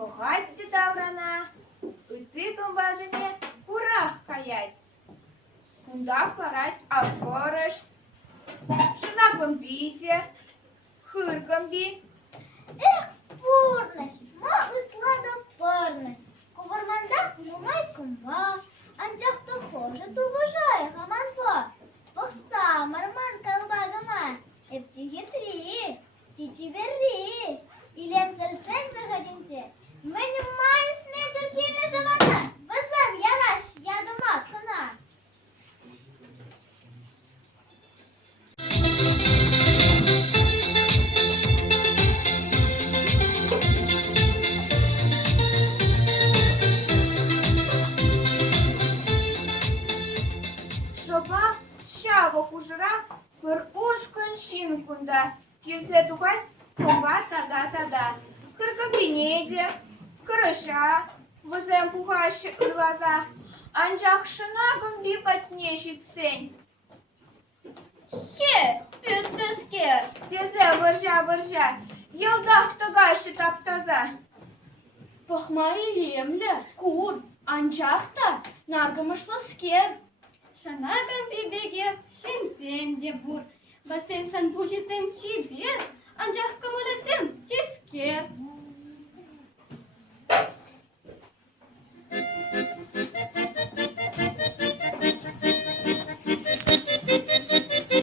Погадьте даврана, ытыком важыне курах каять. Кунда парать авкорыш, шынаком бите, хырком би. Эх, пурныш, ма ытлада пырныш. Кувырманда мумай кумва, анчахты хожа туважай хаманва. Пықса марман калбагама, эпчи хитри, чичи берри. Илем сырсен выходинче, меню майс метр кине жавана, вызам яраш ядыма кына. Шоба щаво хужыра, пыр ушкын шин кунда. Кисе тухать кумба тада-тада. Хырком бинеде, кырыша, вызем пухаще ырваза. Анчах шынагым би патнешит сень. Хе, пюцерскер. Тезе выржа, йылдах тыгайшы таптаза. Пахма илемле, кур, анчахта, наргымышлы скер. Шанагам бибегер, шинцем де бур. Басенсан пучисем чибер, анчах кымылысем тискер.